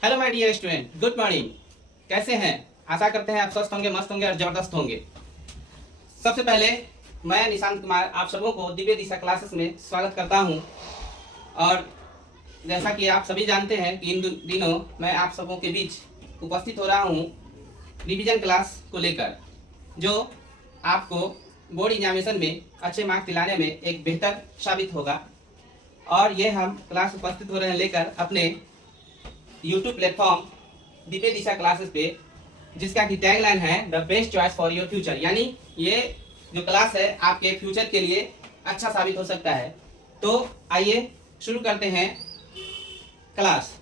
Hello my dear student, good morning. कैसे हैं? आशा करते हैं आप स्वस्थ होंगे, मस्त होंगे और जबरदस्त होंगे। सबसे पहले मैं निशांत कुमार आप सबों को दिव्य दिशा क्लासेस में स्वागत करता हूं। और जैसा कि आप सभी जानते हैं कि इन दिनों मैं आप सबों के बीच उपस्थित हो रहा हूं रिवीजन क्लास को लेकर, जो आपको बोर्ड एग्जामिनेशन में अच्छे मार्क्स दिलाने में एक बेहतर साबित होगा। और ये हम क्लास उपस्थित हो रहे हैं लेकर अपने यूट्यूब प्लेटफॉर्म दिव्य दिशा क्लासेस पे, जिसका की टैगलाइन है the best choice for your future, यानी ये जो क्लास है आपके फ्यूचर के लिए अच्छा साबित हो सकता है। तो आइए शुरू करते हैं क्लास।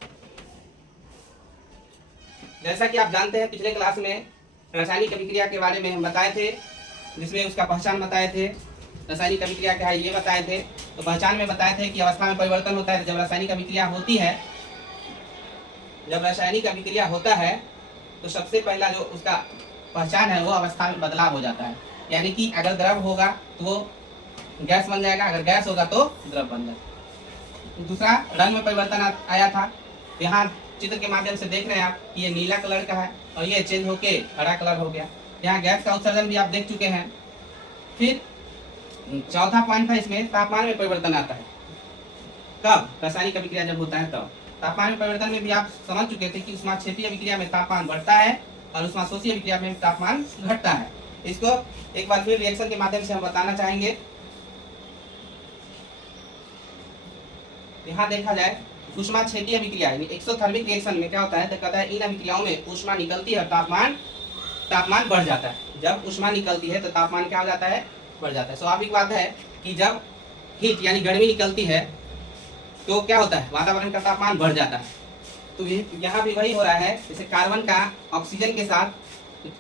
जैसा कि आप जानते हैं पिछले क्लास में रासायनिक अभिक्रिया के बारे में हम बताए थे, जिसमें उसका पहचान बताए थे। रासायनिक अभिक्रिया क्या है ये बताए थे। तो पहचान में बताए थे कि अवस्था में परिवर्तन होता है। जब रासायनिक अभिक्रिया होती है, जब रासायनिक अभिक्रिया होता है तो सबसे पहला जो उसका पहचान है वो अवस्था में बदलाव हो जाता है। यानी कि अगर द्रव होगा तो वो गैस बन जाएगा, अगर गैस होगा तो द्रव बन जाएगा। दूसरा, रंग में परिवर्तन आया था। यहाँ चित्र के माध्यम से देख रहे हैं आप कि ये नीला कलर का है और ये चेंज होके हरा कलर हो गया। यहाँ गैस का उत्सर्जन भी आप देख चुके हैं। फिर चौथा पॉइंट है, इसमें तापमान में परिवर्तन आता है। कब? रासायनिक अभिक्रिया जब होता है तब। तापमान में परिवर्तन में भी आप समझ चुके थे कि ऊष्माक्षेपीय अभिक्रिया में तापमान बढ़ता है और ऊष्माशोषी अभिक्रिया में तापमान घटता है। इसको एक बार फिर रिएक्शन के माध्यम से हम बताना चाहेंगे। यहाँ देखा जाए ऊष्माक्षेपीय अभिक्रिया यानी एक्सोथर्मिक रिएक्शन में क्या होता है, तो कहता है इन अभिक्रियाओं में ऊष्मा निकलती है, तापमान बढ़ जाता है। जब ऊष्मा निकलती है तो तापमान क्या हो जाता है? बढ़ जाता है। स्वाभाविक बात है कि जब हीट यानी गर्मी निकलती है तो क्या होता है? वातावरण का तापमान बढ़ जाता है। तो यहाँ भी वही हो रहा है। जैसे कार्बन का ऑक्सीजन के साथ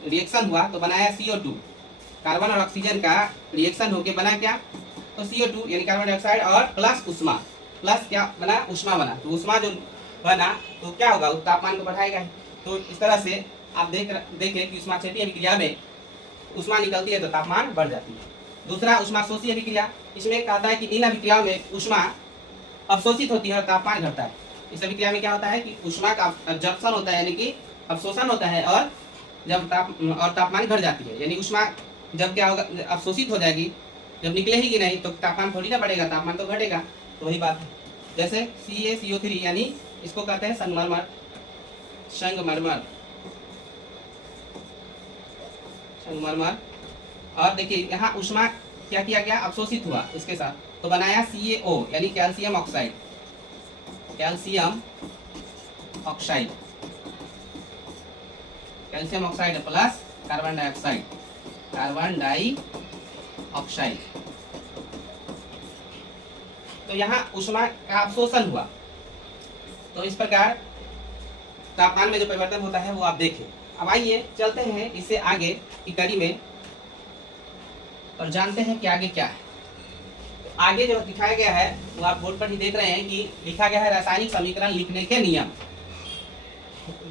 रिएक्शन हुआ तो बनाया CO2। कार्बन और ऑक्सीजन का रिएक्शन होके बना क्या? तो CO2 यानी कार्बन डाइऑक्साइड और प्लस उष्मा, प्लस क्या बना? उष्मा बना। तो उष्मा जो बना तो क्या होगा? उस तापमान को बढ़ाएगा। तो इस तरह से आप देखें कि ऊष्माक्षेपीय अभिक्रिया में उष्मा निकलती है तो तापमान बढ़ जाती है। दूसरा, ऊष्माशोषी अभिक्रिया। इसमें कहता है कि इन अभिक्रियाओं में उष्मा अवशोषित होती है और तापमान घटता है। इस अभिक्रिया में क्या होता है कि उष्मा का अब्जॉर्प्शन होता है यानी कि अवशोषण होता है, और जब तापमान घट जाती है यानी उष्मा जब क्या होगा? अवशोषित हो जाएगी, जब निकलेगी नहीं तो तापमान थोड़ी ना बढ़ेगा, तापमान तो घटेगा। तो वही बात है। जैसे CaCO3 यानी इसको कहते हैं संगमरमर। और देखिए यहाँ उष्मा क्या किया गया? अवशोषित हुआ इसके साथ, तो बनाया CaO यानी calcium oxide. Calcium oxide plus carbon dioxide. तो यहाँ उष्मा का अवशोषण हुआ। तो इस प्रकार तापमान में जो परिवर्तन होता है वो आप देखें। अब आइए चलते हैं इससे आगे की कड़ी में और जानते हैं कि आगे क्या है। आगे जो दिखाया गया है वो आप बोर्ड पर ही देख रहे हैं कि लिखा गया है रासायनिक समीकरण लिखने के नियम।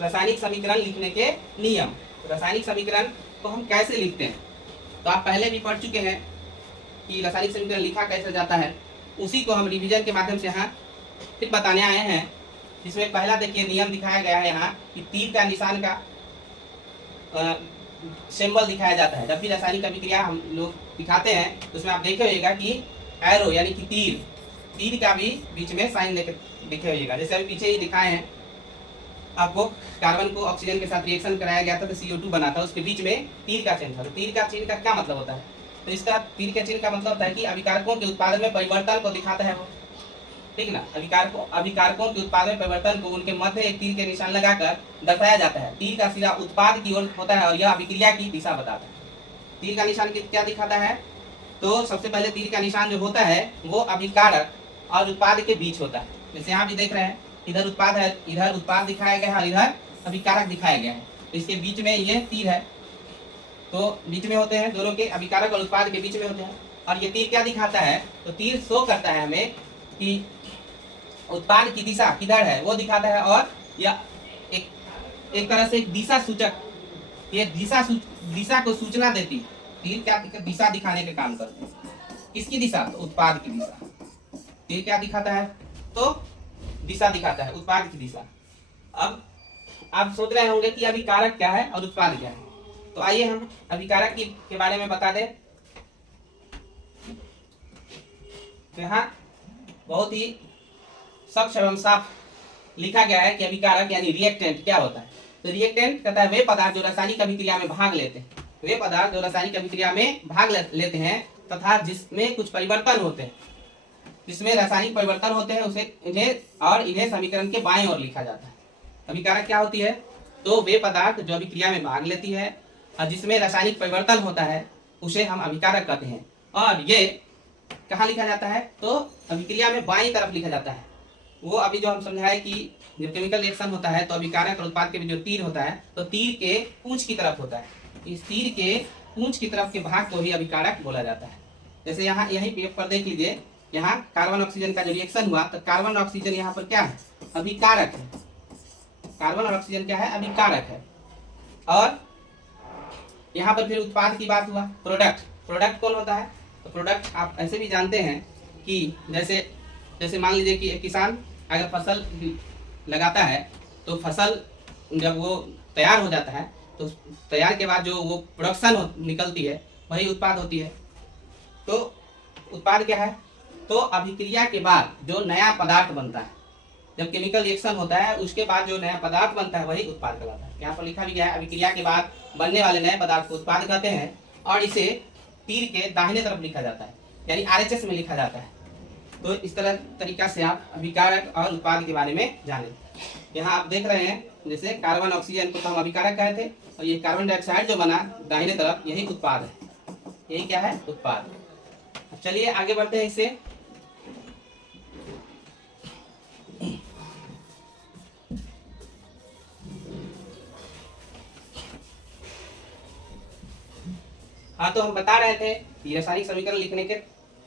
रासायनिक समीकरण लिखने के नियम। रासायनिक समीकरण को हम कैसे लिखते हैं तो आप पहले भी पढ़ चुके हैं कि रासायनिक समीकरण लिखा कैसे जाता है। उसी को हम रिवीजन के माध्यम से यहाँ फिर बताने आए हैं। जिसमें पहला देखिए नियम दिखाया गया है यहाँ कि तीर का निशान का सिंबल दिखाया जाता है। जब भी रासायनिक अभिक्रिया हम लोग दिखाते हैं तो उसमें आप देखे होइएगा कि एरो यानी कि तीर का भी बीच में साइन देखे होइएगा। जैसे अभी पीछे ही दिखाए हैं आपको, कार्बन को ऑक्सीजन के साथ रिएक्शन कराया गया था तो CO2 बना था, उसके बीच में तीर का चिन्ह था। तो तीर का चिन्ह का क्या मतलब होता है? तो इसका तीर के चिन्ह का मतलब होता है कि अभिकारकों के उत्पादन में परिवर्तन को दिखाता है वो, ठीक ना। अभिकारकों के उत्पादन में परिवर्तन को उनके मध्य एक तीर के निशान लगाकर दर्शाया जाता है। तीर का सिरा उत्पाद की ओर होता है और यह अभिक्रिया की दिशा बताता है। तीर का निशान क्या दिखाता है? तो सबसे पहले तीर का निशान जो होता है वो अभिकारक और उत्पाद के बीच होता है। जैसे यहाँ भी देख रहे हैं, इधर उत्पाद है, इधर उत्पाद दिखाया गया है और इधर अभिकारक दिखाया गया है। तो इसके बीच में ये तीर है, तो बीच में होते हैं दोनों के, अभिकारक और उत्पाद के बीच में होते हैं। और ये तीर क्या दिखाता है? तो तीर शो करता है हमें कि उत्पाद की दिशा किधर है वो दिखाता है, और यह एक तरह से दिशा सूचक, ये दिशा को सूचना देती। तीर क्या दिशा दिखाने का काम करते हैं। किसकी दिशा? तो उत्पाद की दिशा। तीर क्या दिखाता है? तो दिशा दिखाता है, उत्पाद की दिशा। अब आप सोच रहे होंगे कि अभिकारक क्या है और उत्पाद क्या है। तो आइए हम अभिकारक के बारे में बता दें। तो यहाँ बहुत ही स्वच्छ एवं साफ लिखा गया है कि अभिकारक यानी रिएक्टेंट क्या होता है। तो रिएक्टेंट कहता है वे पदार्थ जो रासायनिक अभिक्रिया में भाग लेते हैं, वे पदार्थ जो रासायनिक अभिक्रिया में भाग लेते हैं तथा जिसमें कुछ परिवर्तन होते हैं, जिसमें रासायनिक परिवर्तन होते हैं उसे इन्हें समीकरण के बाएं ओर लिखा जाता है। अभिकारक क्या होती है? तो वे पदार्थ जो अभिक्रिया में भाग लेती है और जिसमें रासायनिक परिवर्तन होता है उसे हम अभिकारक कहते हैं। और ये कहाँ लिखा जाता है? तो अभिक्रिया में बाईं तरफ लिखा जाता है। वो अभी जो हम समझाए कि जब केमिकल रिएक्शन होता है तो अभिकारक और उत्पाद के बीच जो तीर होता है तो तीर के पूंछ की तरफ होता है। इस तीर के पूंछ की तरफ के भाग को ही अभिकारक बोला जाता है। जैसे यहाँ यही पेपर पर देख लीजिए, यहाँ कार्बन ऑक्सीजन का जो रिएक्शन हुआ तो कार्बन ऑक्सीजन यहाँ पर क्या है? अभिकारक है। कार्बन और ऑक्सीजन क्या है? अभिकारक है। और यहाँ पर फिर उत्पाद की बात हुआ, प्रोडक्ट। प्रोडक्ट कौन होता है? तो प्रोडक्ट आप ऐसे भी जानते हैं कि जैसे मान लीजिए कि एक किसान अगर फसल लगाता है तो फसल जब वो तैयार हो जाता है तो तैयार के बाद जो वो प्रोडक्शन निकलती है वही उत्पाद होती है। तो उत्पाद क्या है? तो अभिक्रिया के बाद जो नया पदार्थ बनता है, जब केमिकल रिएक्शन होता है उसके बाद जो नया पदार्थ बनता है वही उत्पाद कहलाता है। यहाँ पर लिखा भी गया है अभिक्रिया के बाद बनने वाले नए पदार्थ को उत्पाद कहते हैं और इसे तीर के दाहिने तरफ लिखा जाता है यानी आरएचएस में लिखा जाता है। तो इस तरीका से आप अभिकारक और उत्पाद के बारे में जाने। यहाँ आप देख रहे हैं जैसे कार्बन ऑक्सीजन को तो हम अभिकारक कहे थे और ये कार्बन डाइऑक्साइड जो बना दाहिने तरफ यही उत्पाद है। यही क्या है? उत्पाद। चलिए आगे बढ़ते हैं इससे। हाँ, तो हम बता रहे थे कि रासायनिक समीकरण लिखने के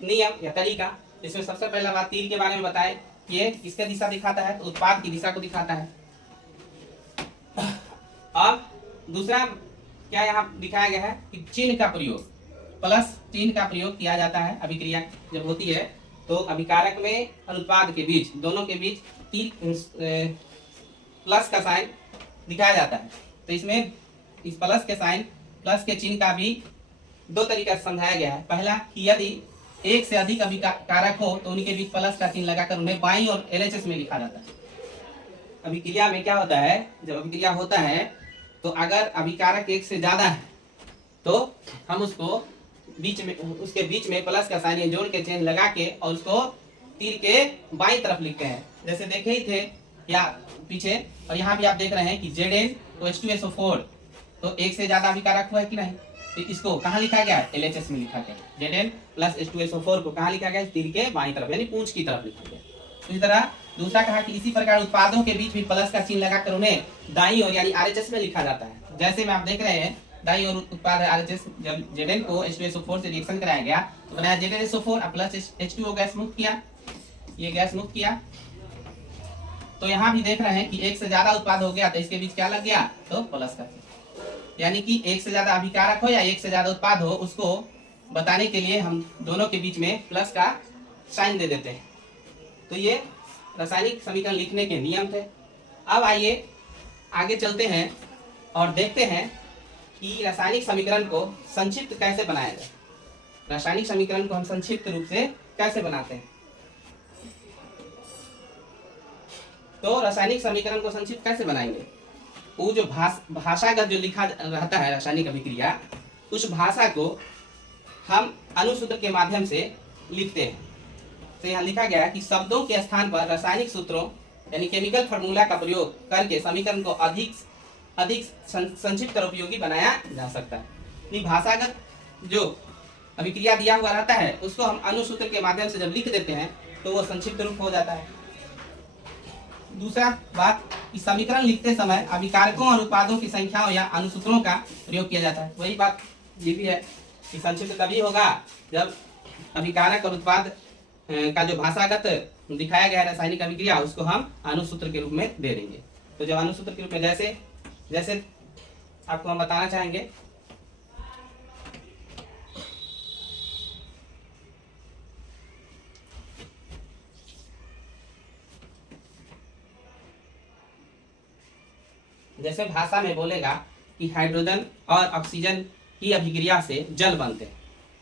नियम या तरीका। इसमें सबसे पहला बात तीर के बारे में बताए। ये किसका दिशा दिखाता है? तो उत्पाद की दिशा को दिखाता है। अब दूसरा क्या यहाँ दिखाया गया है कि चिन्ह का प्रयोग, प्लस चिन्ह का प्रयोग किया जाता है। अभिक्रिया जब होती है तो अभिकारक में और उत्पाद के बीच, दोनों के बीच तीर प्लस का साइन दिखाया जाता है। तो इसमें इस प्लस के साइन, प्लस के चिन्ह का भी दो तरीका से समझाया गया है। पहला कि यदि एक से अधिक अभिकारक हो तो उनके बीच प्लस का चिन्ह लगाकर उन्हें बाईं और एलएचएस में लिखा जाता है। अभिक्रिया में क्या होता है, जब अभिक्रिया होता है तो अगर अभिकारक एक से ज्यादा है तो हम उसको उसके बीच में प्लस का साइन जोड़ के चिन्ह लगा के और उसको तीर के बाईं तरफ लिखते हैं। जैसे देखे ही थे या पीछे, और यहाँ भी आप देख रहे हैं कि Zn तो H2SO4 तो एक से ज्यादा अभिकारक हुआ है कि नहीं। तो इसको कहाँ लिखा गया? LHS में लिखा गया। Zn प्लस H2SO4 को कहाँ लिखा गया? तीर के बाईं तरफ यानी पूंछ की तरफ लिखा गया। इसी तरह दूसरा कहा कि इसी प्रकार उत्पादों के बीच भी प्लस का चिन्ह लगाकर उन्हें दाईं ओर यानी आरएचएस में लिखा जाता है। जैसे में आप देख रहे हैं दाईं ओर उत्पाद है आरएचएस। जब Zn को H2SO4 से रिएक्शन कराया गया तो बनाया ZnSO4 प्लस H2O गैस मुक्त किया, ये गैस मुक्त किया। तो यहाँ भी देख रहे हैं कि एक से ज्यादा उत्पाद हो गया तो इसके बीच क्या लग गया? तो प्लस का, यानी कि एक से ज्यादा अभिकारक हो या एक से ज्यादा उत्पाद हो उसको बताने के लिए हम दोनों के बीच में प्लस का साइन दे देते हैं। तो ये रासायनिक समीकरण लिखने के नियम थे। अब आइए आगे चलते हैं और देखते हैं कि रासायनिक समीकरण को संक्षिप्त कैसे बनाया जाए। रासायनिक समीकरण को हम संक्षिप्त रूप से कैसे बनाते हैं? तो रासायनिक समीकरण को संक्षिप्त कैसे बनाएंगे? वो जो भाषागत जो लिखा रहता है रासायनिक अभिक्रिया, उस भाषा को हम अनुसूत्र के माध्यम से लिखते हैं। तो यहाँ लिखा गया है कि शब्दों के स्थान पर रासायनिक सूत्रों यानी केमिकल फार्मूला का प्रयोग करके समीकरण को अधिक संक्षिप्त और उपयोगी बनाया जा सकता है। भाषागत जो अभिक्रिया दिया हुआ रहता है उसको हम अनुसूत्र के माध्यम से जब लिख देते हैं तो वो संक्षिप्त रूप हो जाता है। दूसरा बात कि समीकरण लिखते समय अभिकारकों और उत्पादों की संख्याओं या अनुसूत्रों का प्रयोग किया जाता है। वही बात ये भी है कि संक्षिप्त तभी होगा जब अभिकारक और उत्पाद का जो भाषागत दिखाया गया है रासायनिक अभिक्रिया उसको हम अनुसूत्र के रूप में दे देंगे। तो जब अनुसूत्र के रूप में जैसे आपको हम बताना चाहेंगे जैसे भाषा में बोलेगा कि हाइड्रोजन और ऑक्सीजन की अभिक्रिया से जल बनते हैं,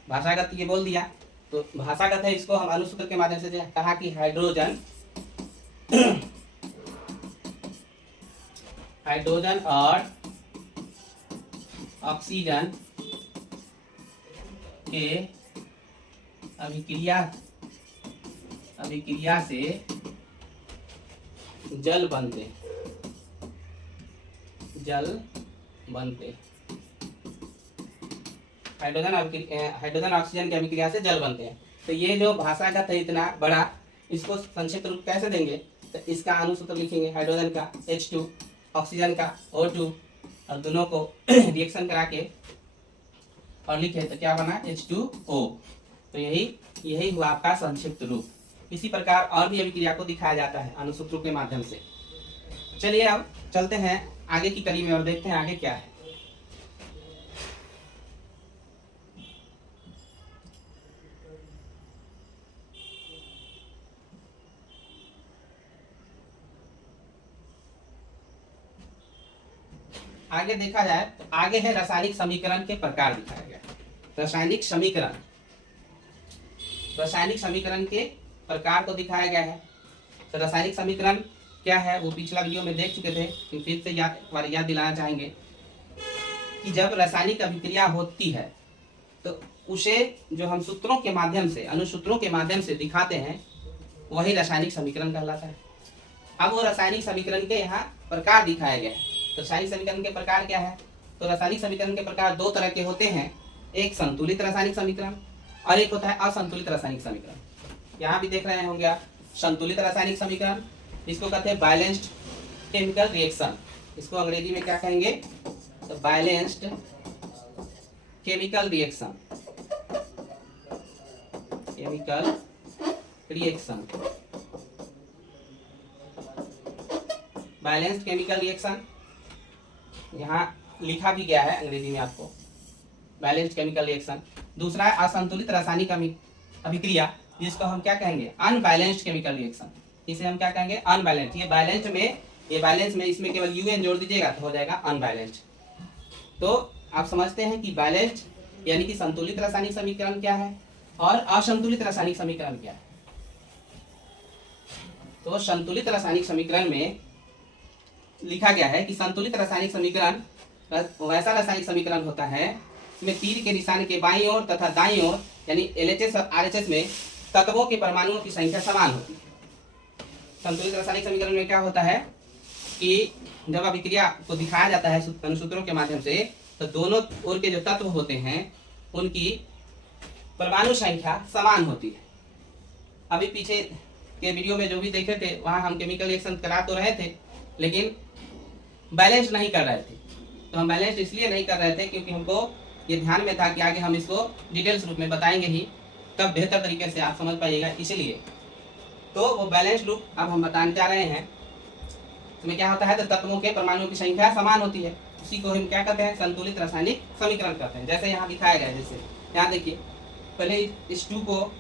भाषागत ये बोल दिया। तो भाषागत है, इसको हम अनुसूत्र के माध्यम से कहा कि हाइड्रोजन हाइड्रोजन और ऑक्सीजन के अभिक्रिया से जल बनते, हाइड्रोजन ऑक्सीजन की अभिक्रिया से जल बनते हैं। तो ये जो भाषागत है इतना बड़ा, इसको संक्षिप्त रूप कैसे देंगे? तो इसका अनुसूत्र लिखेंगे, हाइड्रोजन का H2, ऑक्सीजन का O2, और दोनों को रिएक्शन करा के और लिखे तो क्या बना? H2O। तो यही हुआ आपका संक्षिप्त रूप। इसी प्रकार और भी अभिक्रिया को दिखाया जाता है अनुसूत्रों के माध्यम से। चलिए अब चलते हैं आगे की कड़ी में और देखते हैं आगे क्या है। आगे देखा जाए तो आगे है रासायनिक समीकरण के प्रकार दिखाया गया। रासायनिक समीकरण के प्रकार को दिखाया गया है। तो रासायनिक समीकरण क्या है वो पिछला वीडियो में देख चुके थे, लेकिन फिर से याद दिलाना चाहेंगे कि जब रासायनिक अभिक्रिया होती है तो उसे जो हम सूत्रों के माध्यम से, अनुसूत्रों के माध्यम से दिखाते हैं, वही रासायनिक समीकरण कहलाता है। अब वो रासायनिक समीकरण के यहाँ प्रकार दिखाया गया है। तो रासायनिक समीकरण के प्रकार क्या है? तो रासायनिक समीकरण के प्रकार दो तरह के होते हैं, एक संतुलित रासायनिक समीकरण और एक होता है असंतुलित रासायनिक समीकरण। यहाँ भी देख रहे होंगे आप, संतुलित रासायनिक समीकरण, इसको कहते हैं बैलेंस्ड केमिकल रिएक्शन। इसको अंग्रेजी में क्या कहेंगे? तो balanced chemical reaction, balanced chemical reaction यहाँ लिखा भी गया है अंग्रेजी में आपको, बैलेंस्ड केमिकल रिएक्शन। दूसरा है असंतुलित रासायनिक अभिक्रिया, जिसको हम क्या कहेंगे? Unbalanced chemical reaction. इसे हम क्या कहेंगे? अनबैलेंस्ड। ये बैलेंस में इसमें केवल UN जोड़ दीजिएगा तो हो जाएगा अनबैलेंस्ड। तो आप समझते हैं कि बैलेंस्ड यानी कि संतुलित रासायनिक समीकरण क्या है और असंतुलित रासायनिक समीकरण क्या है। तो संतुलित रासायनिक समीकरण में लिखा गया है कि संतुलित रासायनिक समीकरण वैसा रासायनिक समीकरण होता है इसमें तीर के निशान के बाईं ओर तथा दाईं ओर यानी LHS और RHS में तत्वों के परमाणुओं की संख्या समान होती है। संतुलित रासायनिक समीकरण में क्या होता है कि जब अभिक्रिया को दिखाया जाता है अनुसूत्रों के माध्यम से, तो दोनों ओर के जो तत्व होते हैं उनकी परमाणु संख्या समान होती है। अभी पीछे के वीडियो में जो भी देखे थे वहां हम केमिकल रिएक्शन करा तो रहे थे, लेकिन बैलेंस नहीं कर रहे थे। तो हम बैलेंस इसलिए नहीं कर रहे थे क्योंकि हमको ये ध्यान में था कि आगे हम इसको डिटेल्स रूप में बताएंगे ही, तब बेहतर तरीके से आप समझ पाइएगा, इसलिए तो वो बैलेंस रूप अब हम बताने जा रहे हैं। इसमें क्या होता है? तो तत्वों के परमाणुओं की संख्या समान होती है, उसी को हम क्या कहते हैं? संतुलित रासायनिक समीकरण कहते हैं। जैसे यहाँ दिखाया गया, जैसे यहाँ देखिए, पहले इस 2 को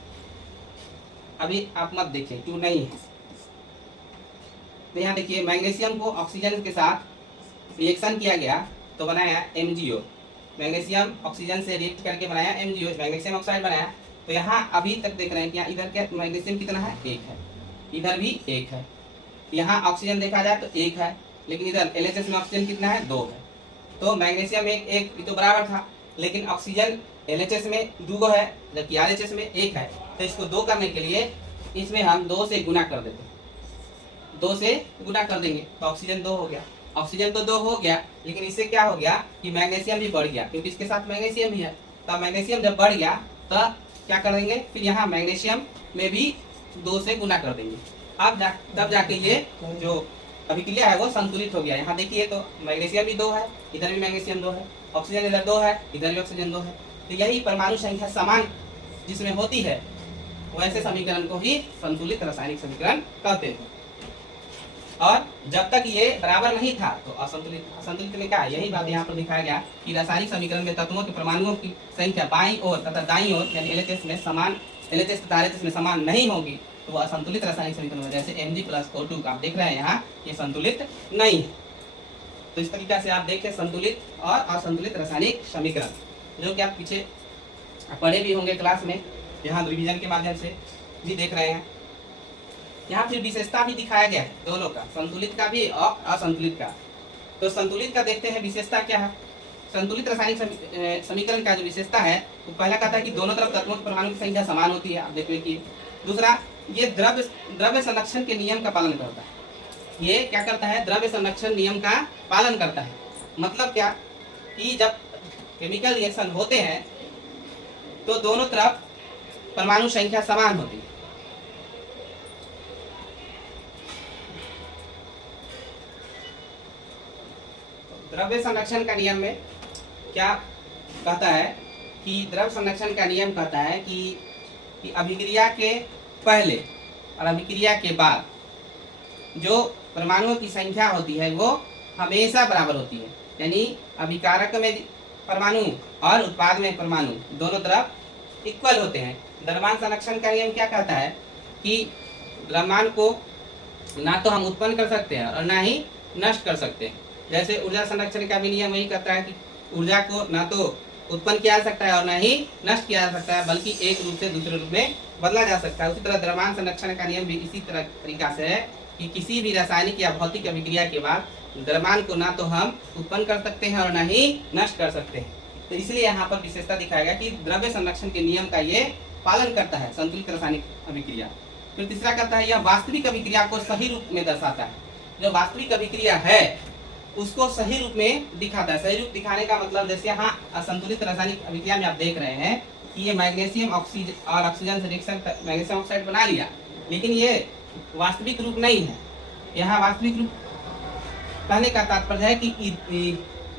अभी आप मत देखिए, 2 नहीं है। तो यहाँ देखिए मैग्नीशियम को ऑक्सीजन के साथ रिएक्शन किया गया तो बनाया MgO। मैग्नीशियम ऑक्सीजन से रिएक्ट करके बनाया MgO, मैग्नीशियम ऑक्साइड बनाया। तो यहाँ अभी तक देख रहे हैं कि इधर क्या मैग्नीशियम कितना है? 1 है, इधर भी 1 है। यहाँ ऑक्सीजन देखा जाए तो 1 है, लेकिन इधर LHS में ऑक्सीजन कितना है? 2 है। तो मैग्नीशियम 1 तो बराबर था, लेकिन ऑक्सीजन LHS में 2 है जबकि RHS में 1 है। तो इसको 2 करने के लिए इसमें हम 2 से गुना कर देते हैं, 2 से गुना कर देंगे तो ऑक्सीजन 2 हो गया। ऑक्सीजन तो 2 हो गया, लेकिन इससे क्या हो गया कि मैग्नीशियम भी बढ़ गया, क्योंकि इसके साथ मैग्नीशियम ही है। तो मैग्नीशियम जब बढ़ गया तो क्या कर देंगे? फिर यहाँ मैग्नीशियम में भी 2 से गुना कर देंगे। अब तब जाके ये जो अभिक्रिया है वो संतुलित हो गया। यहाँ देखिए तो मैग्नीशियम भी 2 है, इधर भी मैग्नीशियम 2 है, ऑक्सीजन इधर 2 है, इधर भी ऑक्सीजन 2 है। तो यही परमाणु संख्या समान जिसमें होती है वैसे समीकरण को ही संतुलित रासायनिक समीकरण कहते हैं। और जब तक ये बराबर नहीं था तो असंतुलित में क्या है? यही बात यहाँ पर दिखाया गया कि रासायनिक समीकरण में तत्वों के परमाणुओं की संख्या बाईं ओर तथा दाईं ओर यानी LHS तथा RHS में समान नहीं होगी तो वह असंतुलित रासायनिक समीकरण है। जैसे Mg + O2 का आप देख रहे हैं यहाँ, ये संतुलित नहीं है। तो इस तरीका से आप देखें संतुलित और असंतुलित रासायनिक समीकरण, जो कि आप पीछे पढ़े भी होंगे क्लास में, यहाँ रिवीजन के माध्यम से भी देख रहे हैं। यहाँ फिर विशेषता भी दिखाया गया है दोनों का, संतुलित का भी और असंतुलित का। तो संतुलित का देखते हैं विशेषता क्या है। संतुलित रासायनिक समीकरण का जो विशेषता है, तो पहला कहता है कि दोनों तरफ तत्वों की परमाणु की संख्या समान होती है, आप देखिए कि। दूसरा, ये द्रव्य संरक्षण के नियम का पालन करता है। ये क्या करता है? द्रव्य संरक्षण नियम का पालन करता है। मतलब क्या कि जब केमिकल रिएक्शन होते हैं तो दोनों तरफ परमाणु संख्या समान होती है। द्रव्य संरक्षण का नियम में क्या कहता है कि द्रव्य संरक्षण का नियम कहता है कि अभिक्रिया के पहले और अभिक्रिया के बाद जो परमाणुओं की संख्या होती है वो हमेशा बराबर होती है। यानी अभिकारक में परमाणु और उत्पाद में परमाणु दोनों तरफ इक्वल होते हैं। द्रव्यमान संरक्षण का नियम क्या कहता है कि द्रव्यमान को ना तो हम उत्पन्न कर सकते हैं और ना ही नष्ट कर सकते हैं। जैसे ऊर्जा संरक्षण का भी नियम वही कहता है कि ऊर्जा को ना तो उत्पन्न किया जा सकता है और ना ही नष्ट किया जा सकता है, बल्कि एक रूप से दूसरे रूप में बदला जा सकता है। उसी तरह द्रव्यमान संरक्षण का नियम भी इसी तरह तरीका से है कि किसी भी रासायनिक या भौतिक अभिक्रिया के बाद द्रव्यमान को ना तो हम उत्पन्न कर सकते हैं और ना ही नष्ट कर सकते हैं। तो इसलिए यहाँ पर विशेषता दिखाएगा कि द्रव्य संरक्षण के नियम का ये पालन करता है संतुलित रासायनिक अभिक्रिया। फिर तीसरा करता है यह वास्तविक अभिक्रिया को सही रूप में दर्शाता है। जो वास्तविक अभिक्रिया है उसको सही रूप में दिखाता है। सही रूप दिखाने का मतलब जैसे यहाँ असंतुलित रासायनिक अभिक्रिया में आप देख रहे हैं कि ये मैग्नीशियम ऑक्सीजन और ऑक्सीजन से रिएक्शन मैग्नीशियम ऑक्साइड बना लिया, लेकिन ये वास्तविक रूप नहीं है। यहाँ वास्तविक रूप कहने का तात्पर्य है कि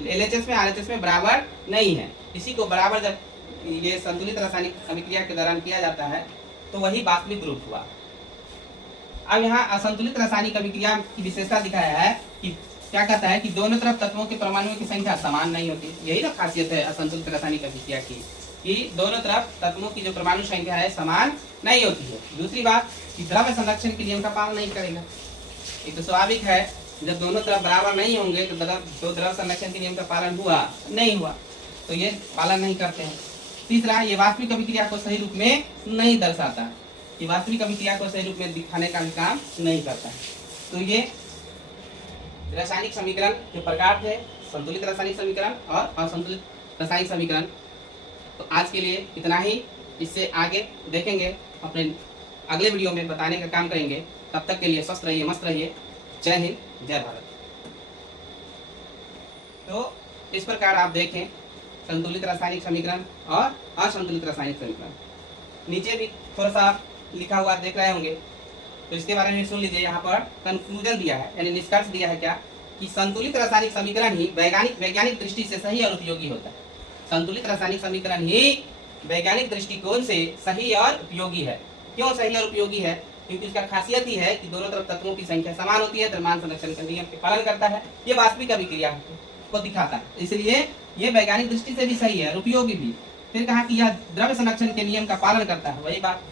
LHS में RHS में बराबर नहीं है। इसी को बराबर जब ये संतुलित रासायनिक अभिक्रिया के दौरान किया जाता है तो वही वास्तविक रूप हुआ। अब यहाँ असंतुलित रासायनिक अभिक्रिया की विशेषता दिखाया है कि क्या कहता है कि दोनों तरफ तत्वों के परमाणुओं की संख्या समान नहीं होती। यही तो खासियत है असंतुलित रासायनिक अभिक्रिया की, कि दोनों तरफ तत्वों की जो परमाणु संख्या है समान नहीं होती है। दूसरी बात कि द्रव्य संरक्षण के नियम का पालन नहीं करेगा। ये तो स्वाभाविक है, जब दोनों तरफ बराबर नहीं होंगे तो द्रव्य संरक्षण के नियम का पालन हुआ नहीं हुआ, तो ये पालन नहीं करते हैं। तीसरा, ये वास्तविक अभिक्रिया को सही रूप में नहीं दर्शाता। ये वास्तविक अभिक्रिया को सही रूप में दिखाने का भी काम नहीं करता है। तो ये रासायनिक समीकरण के प्रकार थे, संतुलित रासायनिक समीकरण और असंतुलित रासायनिक समीकरण। तो आज के लिए इतना ही। इससे आगे देखेंगे, अपने अगले वीडियो में बताने का काम करेंगे। तब तक के लिए स्वस्थ रहिए, मस्त रहिए। जय हिंद, जय भारत। तो इस प्रकार आप देखें संतुलित रासायनिक समीकरण और असंतुलित रासायनिक समीकरण। नीचे भी थोड़ा सा लिखा हुआ देख रहे होंगे, तो इसके बारे में सुन लीजिए। यहाँ पर कंक्लूजन दिया है, यानी निष्कर्ष दिया है क्या कि संतुलित रासायनिक समीकरण ही वैज्ञानिक दृष्टि से सही और उपयोगी होता है। संतुलित रासायनिक समीकरण ही वैज्ञानिक दृष्टिकोण से सही और उपयोगी है। क्यों सही और उपयोगी है? क्योंकि इसका खासियत ही है कि दोनों तरफ तत्वों की संख्या समान होती है, द्रव्यमान संरक्षण का नियम के पालन करता है, ये वास्तविक अभिक्रिया को दिखाता है, इसलिए ये वैज्ञानिक दृष्टि से भी सही है और उपयोगी भी। फिर कहा कि यह द्रव्य संरक्षण के नियम का पालन करता है, वही बात,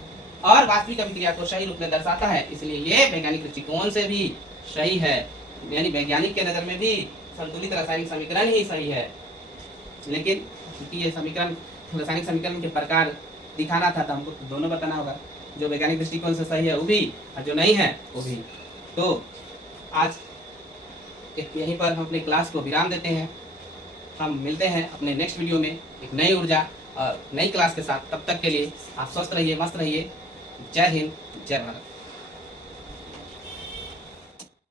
और वास्तविक अभिक्रिया को सही रूप में दर्शाता है, इसलिए ये वैज्ञानिक दृष्टिकोण से भी सही है। यानी वैज्ञानिक के नजर में भी संतुलित रासायनिक समीकरण ही सही है। लेकिन क्योंकि ये समीकरण रासायनिक समीकरण के प्रकार दिखाना था, तो हमको दोनों बताना होगा, जो वैज्ञानिक दृष्टिकोण से सही है वो भी और जो नहीं है वो भी। तो आज यहीं पर हम अपनी क्लास को विराम देते हैं। हम मिलते हैं अपने नेक्स्ट वीडियो में एक नई ऊर्जा और नई क्लास के साथ। तब तक के लिए आप स्वस्थ रहिए, मस्त रहिए। जय हिंद, जय भारत।